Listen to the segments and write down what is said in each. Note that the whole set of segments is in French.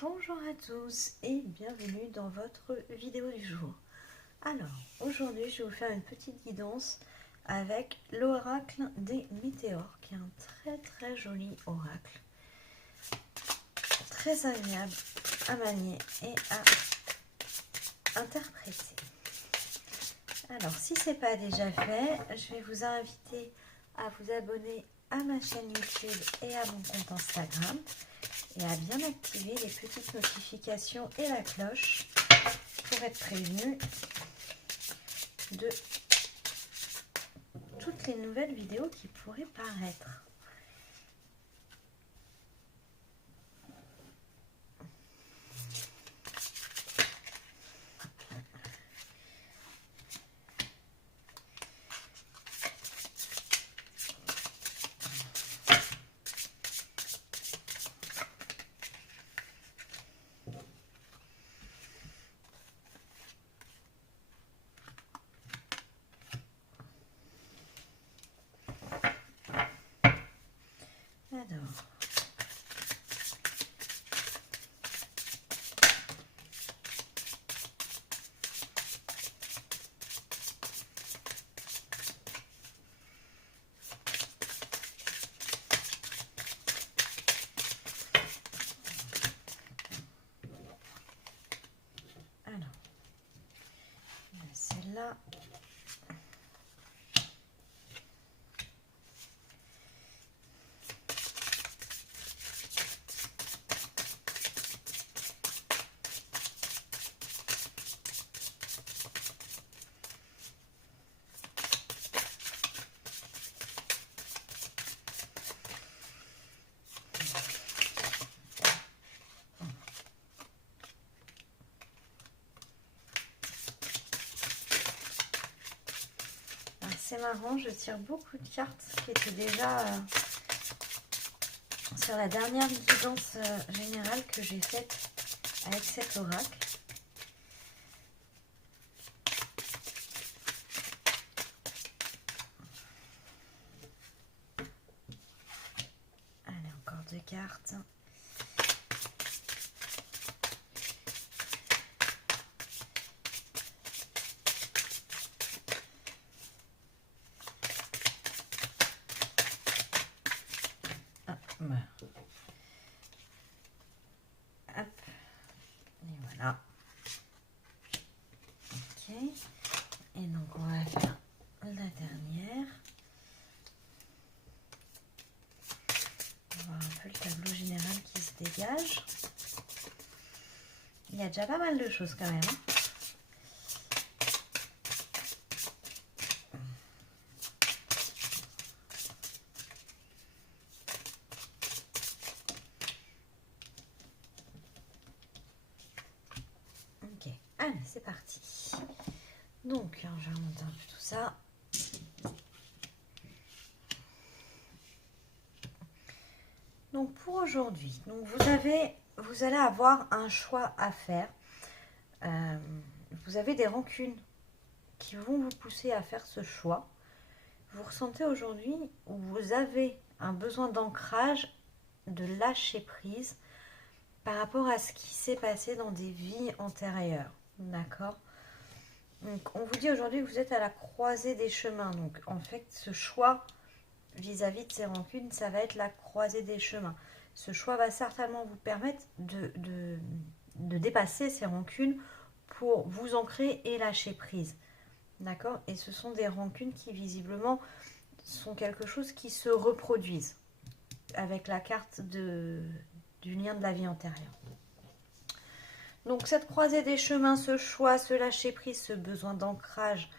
Bonjour à tous et bienvenue dans votre vidéo du jour. Alors, aujourd'hui je vais vous faire une petite guidance avec l'oracle des météores, qui est un très joli oracle. Très agréable à manier et à interpréter. Alors, si ce n'est pas déjà fait, je vais vous inviter à vous abonner à ma chaîne YouTube et à mon compte Instagram et à bien activer les petites notifications et la cloche pour être prévenu de toutes les nouvelles vidéos qui pourraient paraître. Alors, celle-là. C'est marrant, je tire beaucoup de cartes qui étaient déjà sur la dernière guidance générale que j'ai faite avec cet oracle. Allez, encore deux cartes. Hop, et voilà. Ok, et donc on va faire la dernière. On va voir un peu le tableau général qui se dégage. Il y a déjà pas mal de choses quand même. Ok, allez, c'est parti. Donc, je vais remonter un peu tout ça. Donc, pour aujourd'hui, vous allez avoir un choix à faire. Vous avez des rancunes qui vont vous pousser à faire ce choix. Vous ressentez aujourd'hui où vous avez un besoin d'ancrage, de lâcher prise par rapport à ce qui s'est passé dans des vies antérieures. D'accord ? Donc, on vous dit aujourd'hui que vous êtes à la croisée des chemins. Donc, en fait, ce choix vis-à-vis de ces rancunes, ça va être la croisée des chemins. Ce choix va certainement vous permettre de dépasser ces rancunes pour vous ancrer et lâcher prise. D'accord ? Et ce sont des rancunes qui, visiblement, sont quelque chose qui se reproduisent avec la carte du lien de la vie antérieure. Donc, cette croisée des chemins, ce choix, ce lâcher prise, ce besoin d'ancrage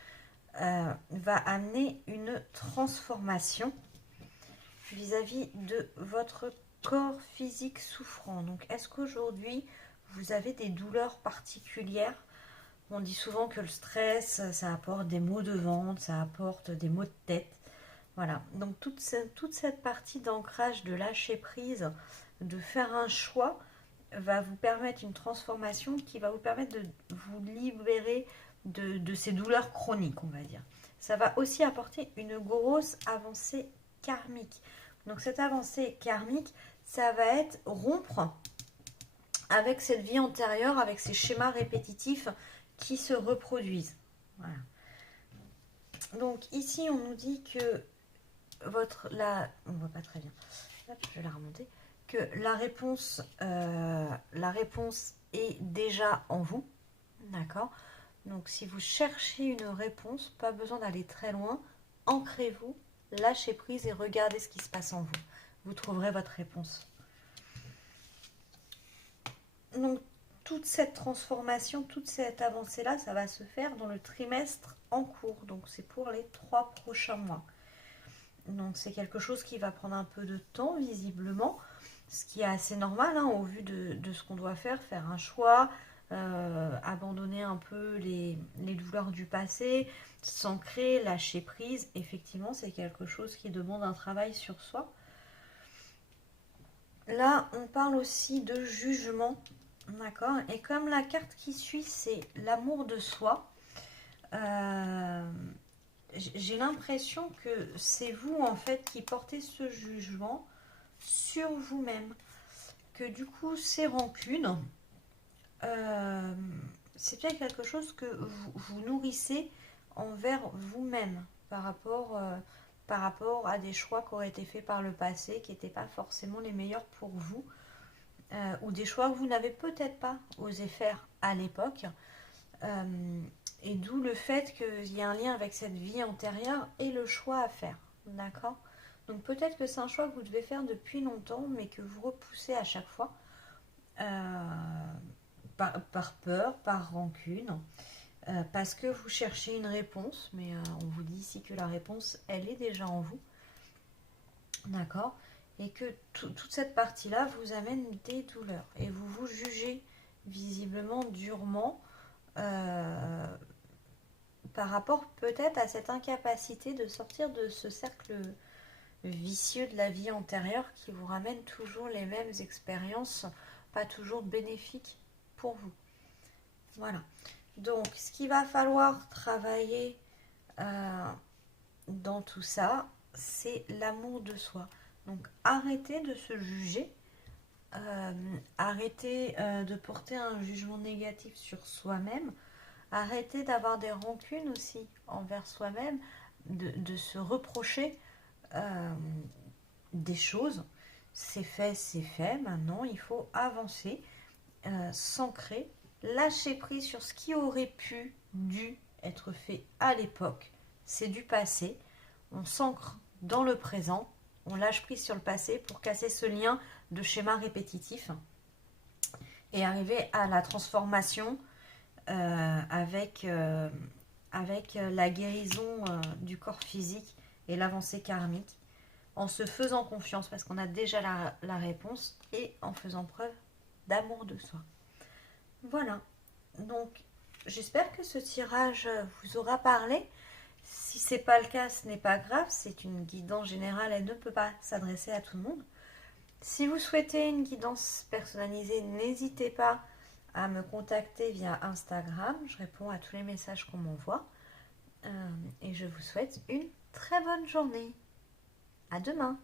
va amener une transformation vis-à-vis de votre corps physique souffrant. Donc, est-ce qu'aujourd'hui, vous avez des douleurs particulières ? On dit souvent que le stress, ça apporte des maux de ventre, ça apporte des maux de tête. Voilà, donc toute cette partie d'ancrage, de lâcher prise, de faire un choix, va vous permettre une transformation qui va vous permettre de vous libérer de ces douleurs chroniques, on va dire. Ça va aussi apporter une grosse avancée karmique. Donc cette avancée karmique, ça va être rompre avec cette vie antérieure, avec ces schémas répétitifs qui se reproduisent. Voilà. Donc ici, on nous dit que on voit pas très bien. Hop, je vais la remonter. Que la réponse est déjà en vous. D'accord. Donc si vous cherchez une réponse, pas besoin d'aller très loin. Ancrez-vous, lâchez prise et regardez ce qui se passe en vous. Vous trouverez votre réponse. Donc toute cette transformation, toute cette avancée-là, ça va se faire dans le trimestre en cours. Donc c'est pour les 3 prochains mois. Donc c'est quelque chose qui va prendre un peu de temps visiblement, ce qui est assez normal hein, au vu de ce qu'on doit faire un choix, abandonner un peu les douleurs du passé, s'ancrer, lâcher prise. Effectivement, c'est quelque chose qui demande un travail sur soi. Là, on parle aussi de jugement, d'accord. Et comme la carte qui suit, c'est l'amour de soi, j'ai l'impression que c'est vous en fait qui portez ce jugement sur vous-même. Que du coup, ces rancunes, c'est bien quelque chose que vous nourrissez envers vous-même par rapport à des choix qui auraient été faits par le passé, qui n'étaient pas forcément les meilleurs pour vous, ou des choix que vous n'avez peut-être pas osé faire à l'époque. Et d'où le fait qu'il y a un lien avec cette vie antérieure et le choix à faire. D'accord. Donc peut-être que c'est un choix que vous devez faire depuis longtemps, mais que vous repoussez à chaque fois. Par peur, par rancune, parce que vous cherchez une réponse, mais on vous dit ici que la réponse, elle est déjà en vous. D'accord. Et que toute cette partie-là vous amène des douleurs. Et vous vous jugez visiblement durement par rapport peut-être à cette incapacité de sortir de ce cercle vicieux de la vie antérieure qui vous ramène toujours les mêmes expériences, pas toujours bénéfiques pour vous. Voilà. Donc, ce qu'il va falloir travailler dans tout ça, c'est l'amour de soi. Donc, arrêtez de se juger, arrêtez de porter un jugement négatif sur soi-même, arrêtez d'avoir des rancunes aussi envers soi-même, de se reprocher des choses. C'est fait, maintenant il faut avancer, s'ancrer, lâcher prise sur ce qui aurait dû être fait à l'époque. C'est du passé, on s'ancre dans le présent, on lâche prise sur le passé pour casser ce lien de schéma répétitif et arriver à la transformation avec la guérison du corps physique et l'avancée karmique, en se faisant confiance parce qu'on a déjà la réponse et en faisant preuve d'amour de soi. Voilà, donc j'espère que ce tirage vous aura parlé. Si ce n'est pas le cas, ce n'est pas grave, c'est une guidance générale, elle ne peut pas s'adresser à tout le monde. Si vous souhaitez une guidance personnalisée, n'hésitez pas à me contacter via Instagram. Je réponds à tous les messages qu'on m'envoie. Et je vous souhaite une très bonne journée. À demain.